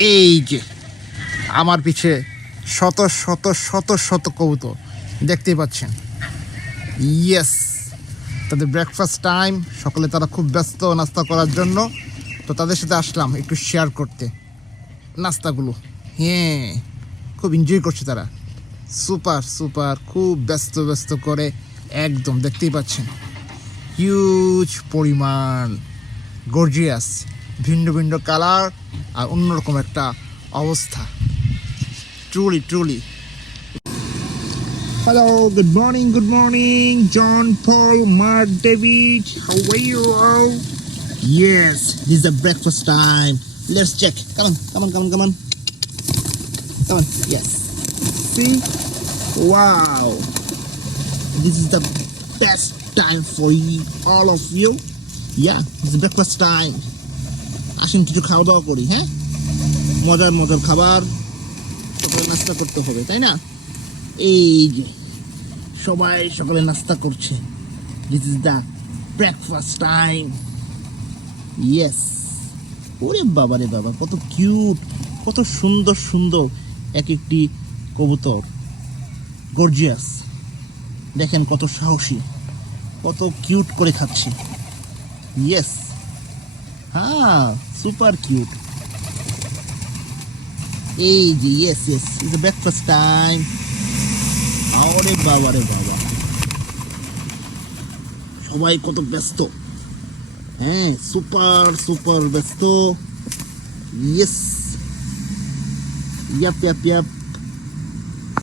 এই যে আমার পিছে শত শত শত শত কবুতর দেখতেই পাচ্ছেন। ইয়েস, তাদের ব্রেকফাস্ট টাইম, সকালে তারা খুব ব্যস্ত নাস্তা করার জন্য। তো তাদের সাথে আসলাম একটু শেয়ার করতে নাস্তাগুলো। হ্যাঁ, খুব এনজয় করছে তারা। সুপার সুপার, খুব ব্যস্ত ব্যস্ত করে একদম দেখতেই পাচ্ছেন। হিউজ পরিমাণ, গর্জিয়াস, ভিন্ন ভিন্ন কালার আর অন্যরকম একটা অবস্থা। Truly truly. Hello, good morning, John, Paul, Mark, David. How are you all? Yes, this is the breakfast time. Let's check. Come on. Yes. See? Wow. This is the best time for you, all of you. Yeah, it's the breakfast time. আসুন কিছু খাওয়া দাওয়া করি, হ্যাঁ? মজার মজার খাবার সকালে নাস্তা করতে হবে, তাই না? এই যে সবাই সকালে নাস্তা করছে। This is the breakfast time. Yes. ওরে বাবা রে বাবা, কত কিউট, কত সুন্দর সুন্দর এক একটি কবুতর। গর্জিয়াস। দেখেন কত সাহসী, কত কিউট করে খাচ্ছে। ইয়েস, হ্যাঁ, সুপার কিউট। এই যে yes yes, is the breakfast time. আরে বাবা রে বাবা, সবাই কত ব্যস্ত। হ্যাঁ, সুপার সুপার ব্যস্ত। Yes, yup yup yup.